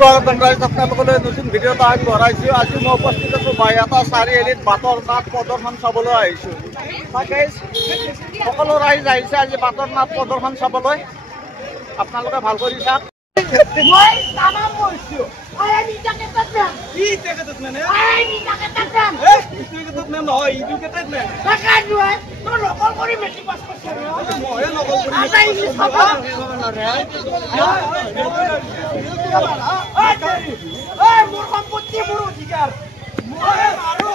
स्वागतम गाइस আপোনালোকলৈ নতুন ভিডিও এটা আগবঢ়াইছোঁ। আজি মই উপস্থিত আছোঁ বাইহাটা চাৰিআলিত বাটৰ নাট প্ৰদৰ্শন চাবলৈ আহিছোঁ। গাইস সকলো ৰাইজ আহিছে আজি বাটৰ নাট প্ৰদৰ্শন চাবলৈ। আপোনালোকে ভাল কৰি চাওক। মই তামাম কৈছোঁ আই নিটাকেটত মেম কি টেকেটত মানে আই নিটাকেটত মেম এই টেকেটত মেম নহয় ইডুকেটেড মেম টাকা দুই তো নকল কৰি মেট্ৰিক পাছ কৰিছে মই নকল কৰি আটা ইংলিশ পাবা এই মোৰ সম্পত্তি মোৰ অধিকাৰ মই আৰু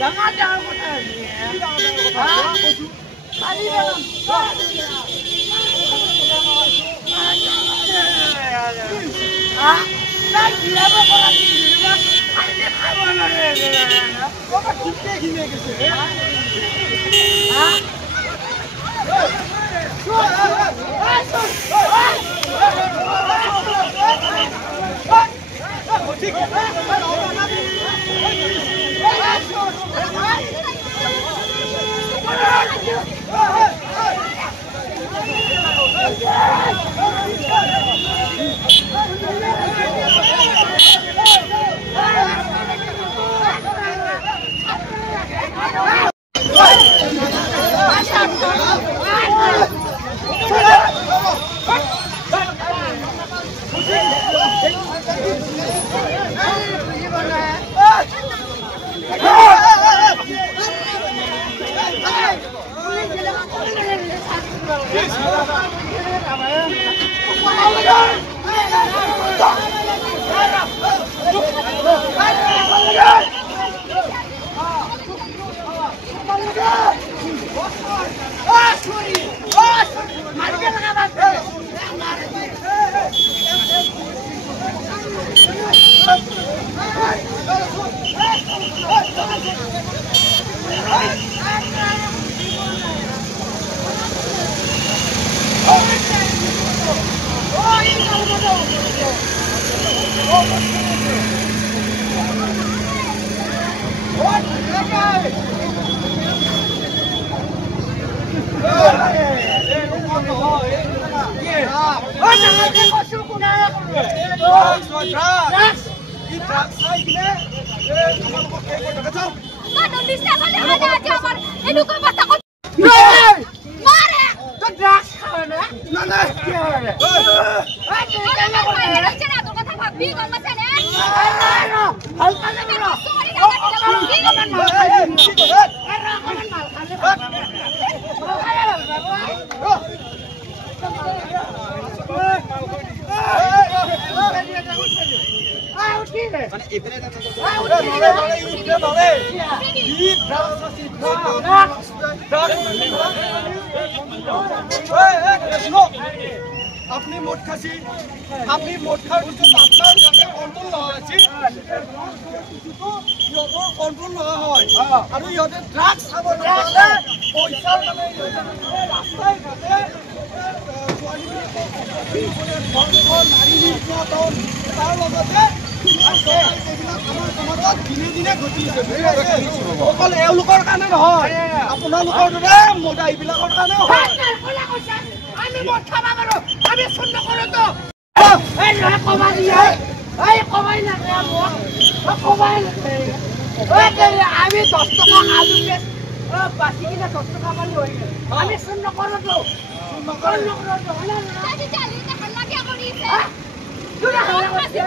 ডাঙৰ ডাঙৰ কথা খালি আপনি মোট খাসি আপনি মোট খাওয়ার পিছত আপনার যাতে কন্ট্রোল না হয় কন্ট্রোল না হয় আর ইহতে ড্রাগস খাব নাপালে পয়সার মানে রাস্তায় ঘাটে নারী নির্যাতন তার লগতে দিনে দিনে ঘটি আছে অকল এওঁলোকৰ কাৰণে নহয় আপোনালোকৰ দৰে মদা এইবিলাকৰ কাৰণে আমি মদ খাবা পাৰো আমি শূন্য কৰো তো এই নহয় কমাই দিয়ে এই কমাই নাকে মোক কমাই নাকে আমি 10 টকা আলু বাকি কিনা 10 টকা পালি হৈ গেল আমি শূন্য কৰো তো শূন্য কৰো হলা না আজি চালি না হল্লা কি কৰিছে তুই হল্লা কৰিছে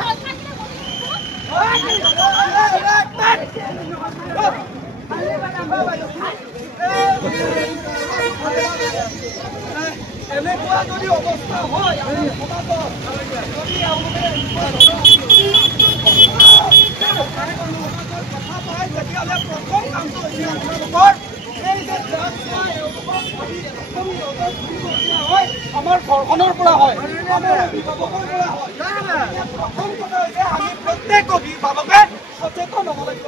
এনেকুৱা যদি অৱস্থা হয় তেতিয়াহ'লে প্ৰথম কামটো হৈছে আপোনালোকৰ এই যে আমাৰ ঘৰখনৰ পৰা হয় আমাৰ অভিভাৱকৰ পৰা হয় প্ৰথম কথা হৈছে আমি প্ৰত্যেক অভিভাৱকে সচেতন হ'ব লাগিব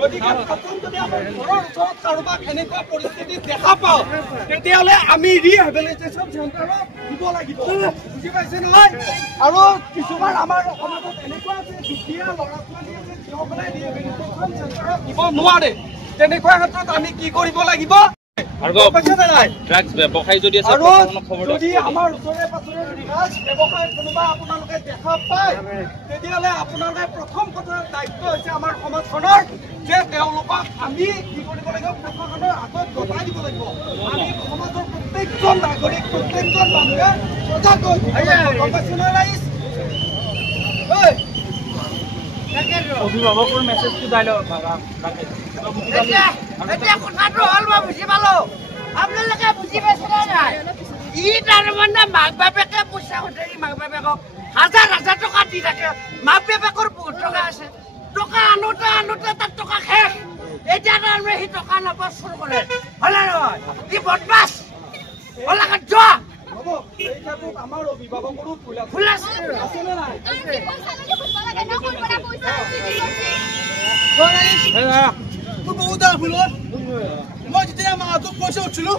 গতিকে প্ৰথম যদি আমাৰ ঘৰৰ ওচৰত কাৰোবাক এনেকুৱা পৰিস্থিতি দেখা পাওঁ তেতিয়াহ'লে আমি ৰিহেবিলিটেশ্যন চেণ্টাৰত দিব লাগিব বুজি পাইছে নহয় আৰু কিছুমান আমাৰ সমাজত এনেকুৱা আছে দুখীয়া ল'ৰা ছোৱালী আছে যিসকলে ৰিহেবিলিটেশ্যন চেণ্টাৰত দিব নোৱাৰে তেনেকুৱা ক্ষেত্ৰত আমি কি কৰিব লাগিব ড্ৰাগছ ব্যৱসায়ী যদি আছে যদি আমাৰ ওচৰে পাছৰে ড্ৰাগছ ব্যৱসায় কোনোবা আপোনালোকে দেখা পায় তেতিয়াহ'লে আপোনালোকে প্ৰথম কথা দায়িত্ব হৈছে আমাৰ সমাজখনৰ যে তেওঁলোকক আমি কি কৰিব লাগিব প্ৰশাসনৰ আগত গতাই দিব লাগিব আমি সমাজৰ প্ৰত্যেকজন নাগৰিক প্ৰত্যেকজন মানুহে সজাগ অভিভাৱকৰ মেছেজটো দাই লওক এতিয়া কথাটো হ'ল মই বুজি পালো আপোনালোকে বুজি পাইছে নাই ই তাৰমানে মাক বাপেকে পইচা সুধাৰি মাক বাপেকক হাজাৰ হাজাৰ টকা দি থাকে মাক বাপেকৰ বহুত টকা আছে টকা আনোতে আনোতে তাত টকা শেষ এতিয়া তাৰমানে সি টকা নাপায় চুৰ কৰে হলে নহয় ই বদমাছ হলাকে যোৱা আমাৰ অভিভাৱকৰো ভুল আছে নাই মই যেতিয়া মাহঁতক পইচা উঠিলো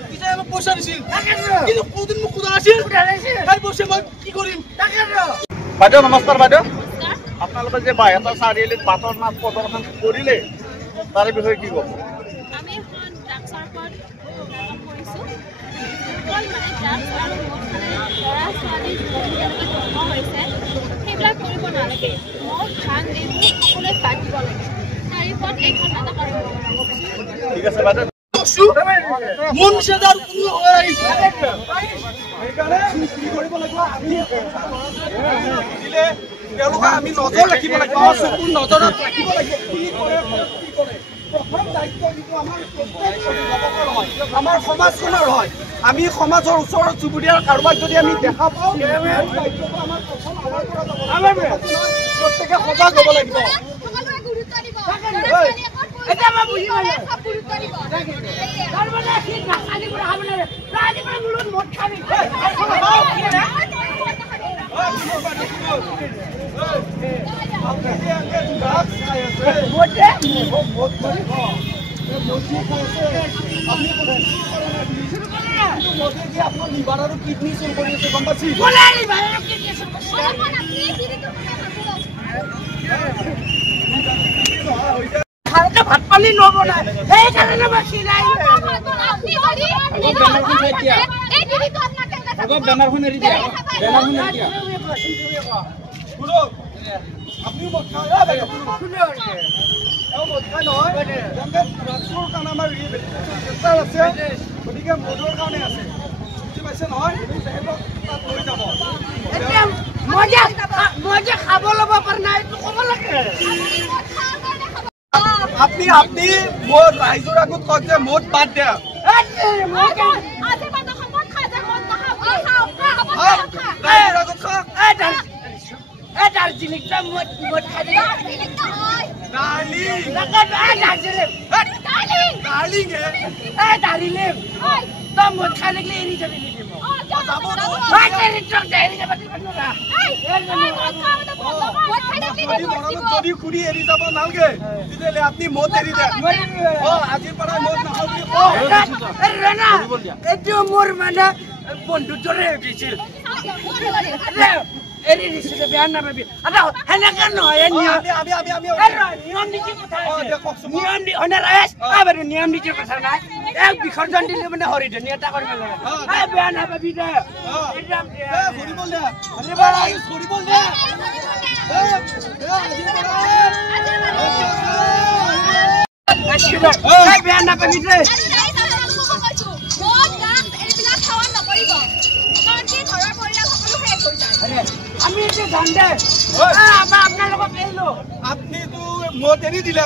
তেতিয়া আমাক পইচা দিছিল কিন্তু কোনদিন মোক সোধা আছিল তাই পইচা মই কি কৰিম বাইদেউ নমস্কাৰ বাইদেউ আপোনালোকে যে বাইহাটা চাৰিআলিত বাটৰ নাট প্ৰদৰ্শন কৰিলে তাৰে বিষয়ে কি ক'ব আমি এখন ড্ৰাগছৰ ওপৰত প্ৰগ্ৰাম কৰিছোঁ অকল মানে ড্ৰাগছ আৰু মদ খালে ল'ৰা ছোৱালী যুৱতী যেনেকৈ ধৰ্ম হৈছে সেইবিলাক কৰিব নালাগে মদ ভাং এইবোৰ সকলোৱে বাদ দিব লাগে তাৰ ওপৰত এইখন নাটক আৰম্ভ কৰা ঠিক আছে বাইদেউ মন চেদাৰ কোনো হৈ আহিছে সেইকাৰণে কি কৰিব লাগিব আমি দিলে তেওঁলোকে আমি নজৰ ৰাখিব লাগিব চকুৰ নজৰত ৰাখিব লাগিব কি কৰে প্ৰথম দায়িত্ব যিটো আমাৰ প্ৰত্যেক অভিভাৱকৰ হয় আমাৰ সমাজখনৰ হয় আমি সমাজৰ ওচৰৰ চুবুৰীয়াৰ কাৰোবাক যদি আমি দেখা পাওঁ দায়িত্বটো আমাৰ প্ৰথম আমাৰ পৰা যাব প্ৰত্যেকে সজাগ হ'ব লাগিব এতিয়া মই বুজি পালো তাৰমানে সি নাখালি পৰা খাব নোৱাৰে ৰাতি পৰা মূলত মদ খাবি আপোনাৰ লিভাৰ আৰু কিডনী চুৰ কৰি আছে গম পাইছি ভালকে ভাত পানী নবনাই সেইকাৰণে মই খিলাই বেনাৰখন এৰি দিয়া আপুনিও মদ খায় আমাৰ আছে গতিকে মদৰ কাৰণে আছে বুজি পাইছে নহয় তাত লৈ যাব এতিয়া মই যে খাব ল'ব পৰা নাই এইটো ক'ব লাগে আপনি মোৰ ৰাইজৰ আগত কওক যে মদ বাদ দিয়া দাৰ্জিলিং মদ খাই দাৰ্জিলিং তই মদ খাই লাগিলে এৰি যাবি নেকি যদি খুৰি এৰি যাব নালাগে তেতিয়াহ'লে আপুনি মদ এৰি দিয়ে আজিৰ পৰা মদ নাখাওঁ এইটো মোৰ মানে বন্ধুৰ দৰে দিছিল এৰি দিছিলে বেয়া নাপাবি সেনেকে নহয় নিয়ম নীতিৰ কথা নাই এক বিসৰ্জন দিলে মানে হৰিধনী এটা কৰিব লাগে বেয়া নাপাবি দে বেয়া নাপাবি দে আমি এতিয়া যাম দে আপোনালোকক এৰিলো আপুনিতো মদ এৰি দিলে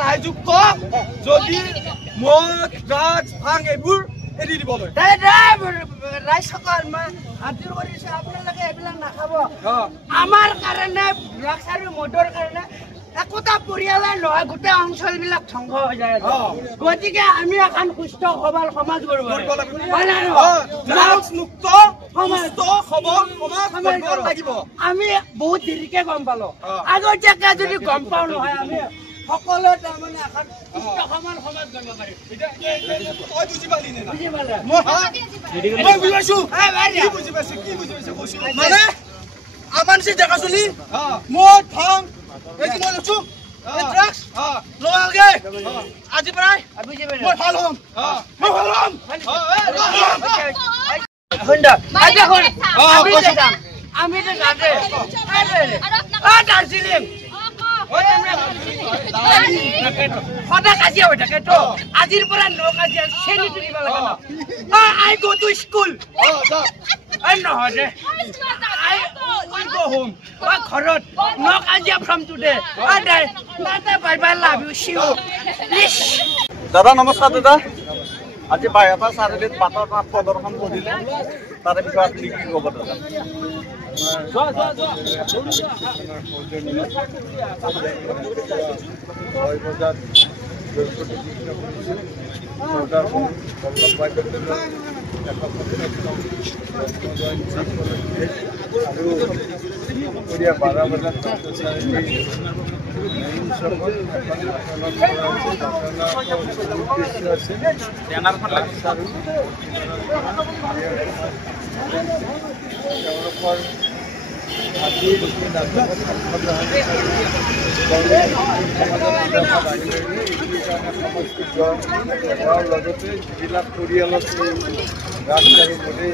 ৰাইজক কওক যদি মদ ড্ৰাগছ ভাং এইবোৰ এৰি দিবলৈ ৰাইজসকল মই হাজিৰ কৰিছো আপোনালোকে এইবিলাক নাখাব আমাৰ কাৰণে ড্ৰাগছ আৰু মদৰ কাৰণে একোটা পৰিয়ালে নহয় গোটেই অঞ্চল বিলাক ধ্বংস হৈ যায় গতিকে আমি এখন সুস্থ সবল সমাজ কৰিব লাগিব আমি বহুত দেৰিকে গম পালো আগতীয়াকে যদি গম পাও নহয় আমি সকলোৱে তাৰমানে এখন সুস্থ সবল সমাজ কৰিব পাৰিম বুজি পালি নে বুজি পালে মই বুজাইছো বুজি পাইছো কি বুজি পাইছো মানে আমাৰ দেখা চলি মদ ভাং এই মই লৈছো ড্ৰাগছ লোৱালগে আজি পৰাই মই ভাল হ'ম মই ভাল হ'ম আমি দাৰ্জিলিং সদায় কাজিয়া হৈ থাকে তো আজিৰ পৰা ন কাজিয়া চেনি তুলিব লাগে ন আই গো টু স্কুল নহয় দে আই উইল গো হোম ঘৰত ন কাজিয়া from today bye bye love you C U please দাদা নমস্কাৰ দাদা আজি বাইহাটা চাৰিআলিত বাটৰ নাট প্ৰদৰ্শন কৰিলে তাৰে বিষয়ে আপুনি কি ক'ব দাদা লগতে যিবিলাক পৰিয়ালত গান আৰু মনে